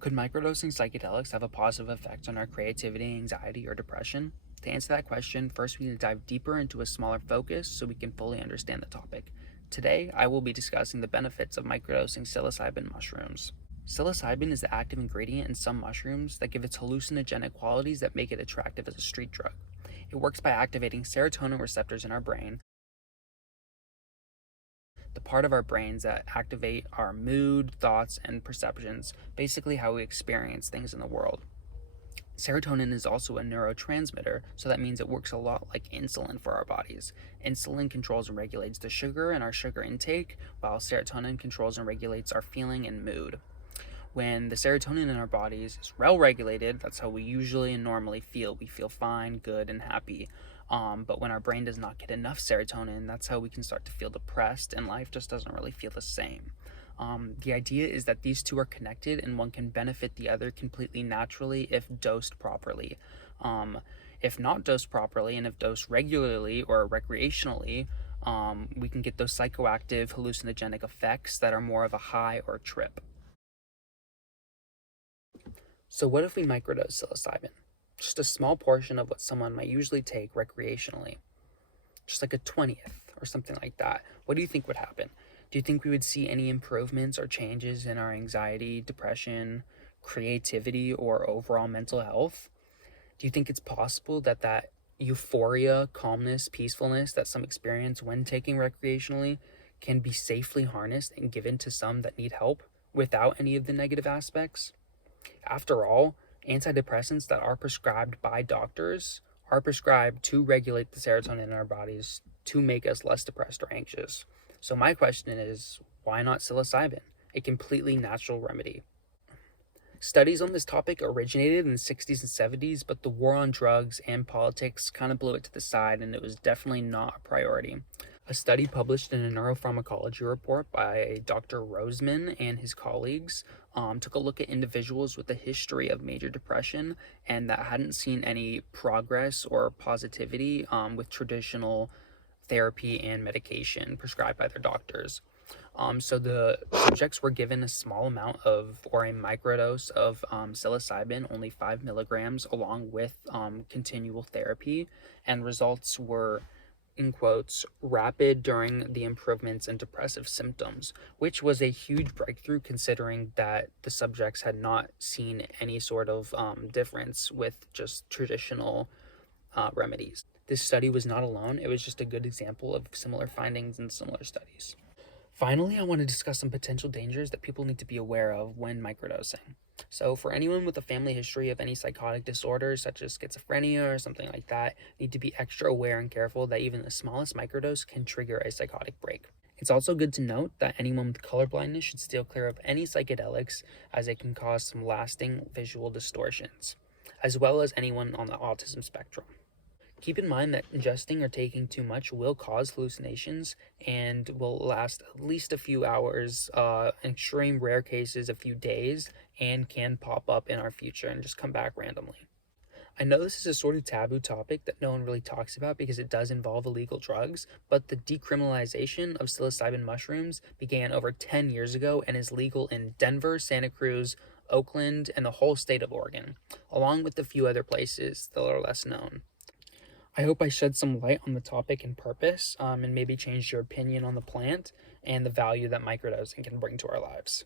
Could microdosing psychedelics have a positive effect on our creativity, anxiety, or depression? To answer that question, first we need to dive deeper into a smaller focus so we can fully understand the topic. Today, I will be discussing the benefits of microdosing psilocybin mushrooms. Psilocybin is the active ingredient in some mushrooms that give its hallucinogenic qualities that make it attractive as a street drug. It works by activating serotonin receptors in our brain, the part of our brains that activate our mood, thoughts, and perceptions, basically how we experience things in the world. Serotonin is also a neurotransmitter, so that means it works a lot like insulin for our bodies. Insulin controls and regulates the sugar in our sugar intake, while serotonin controls and regulates our feeling and mood. When the serotonin in our bodies is well regulated, that's how we usually and normally feel. We feel fine, good, and happy. But when our brain does not get enough serotonin, that's how we can start to feel depressed, and life just doesn't really feel the same. The idea is that these two are connected and one can benefit the other completely naturally if dosed properly. If not dosed properly and if dosed regularly or recreationally, we can get those psychoactive hallucinogenic effects that are more of a high or trip. So, what if we microdose psilocybin? Just a small portion of what someone might usually take recreationally, just like a 20th or something like that. What do you think would happen? Do you think we would see any improvements or changes in our anxiety, depression, creativity, or overall mental health? Do you think it's possible that euphoria, calmness, peacefulness that some experience when taking recreationally can be safely harnessed and given to some that need help without any of the negative aspects? After all, antidepressants that are prescribed by doctors are prescribed to regulate the serotonin in our bodies to make us less depressed or anxious. So, my question is, why not psilocybin, a completely natural remedy? Studies on this topic originated in the 60s and 70s, but the war on drugs and politics kind of blew it to the side, and it was definitely not a priority. A study published in a neuropharmacology report by Dr. Roseman and his colleagues took a look at individuals with a history of major depression and that hadn't seen any progress or positivity with traditional therapy and medication prescribed by their doctors. So the subjects were given a small amount of, or a microdose of psilocybin, only 5 milligrams, along with continual therapy, and results were, in quotes, rapid during the improvements in depressive symptoms, which was a huge breakthrough considering that the subjects had not seen any sort of difference with just traditional remedies. This study was not alone, it was just a good example of similar findings in similar studies. Finally, I want to discuss some potential dangers that people need to be aware of when microdosing. So, for anyone with a family history of any psychotic disorders, such as schizophrenia or something like that, need to be extra aware and careful that even the smallest microdose can trigger a psychotic break. It's also good to note that anyone with color blindness should steer clear of any psychedelics, as it can cause some lasting visual distortions, as well as anyone on the autism spectrum. Keep in mind that ingesting or taking too much will cause hallucinations and will last at least a few hours, in extreme rare cases, a few days, and can pop up in our future and just come back randomly. I know this is a sort of taboo topic that no one really talks about because it does involve illegal drugs, but the decriminalization of psilocybin mushrooms began over 10 years ago and is legal in Denver, Santa Cruz, Oakland, and the whole state of Oregon, along with a few other places that are less known. I hope I shed some light on the topic and purpose, and maybe changed your opinion on the plant and the value that microdosing can bring to our lives.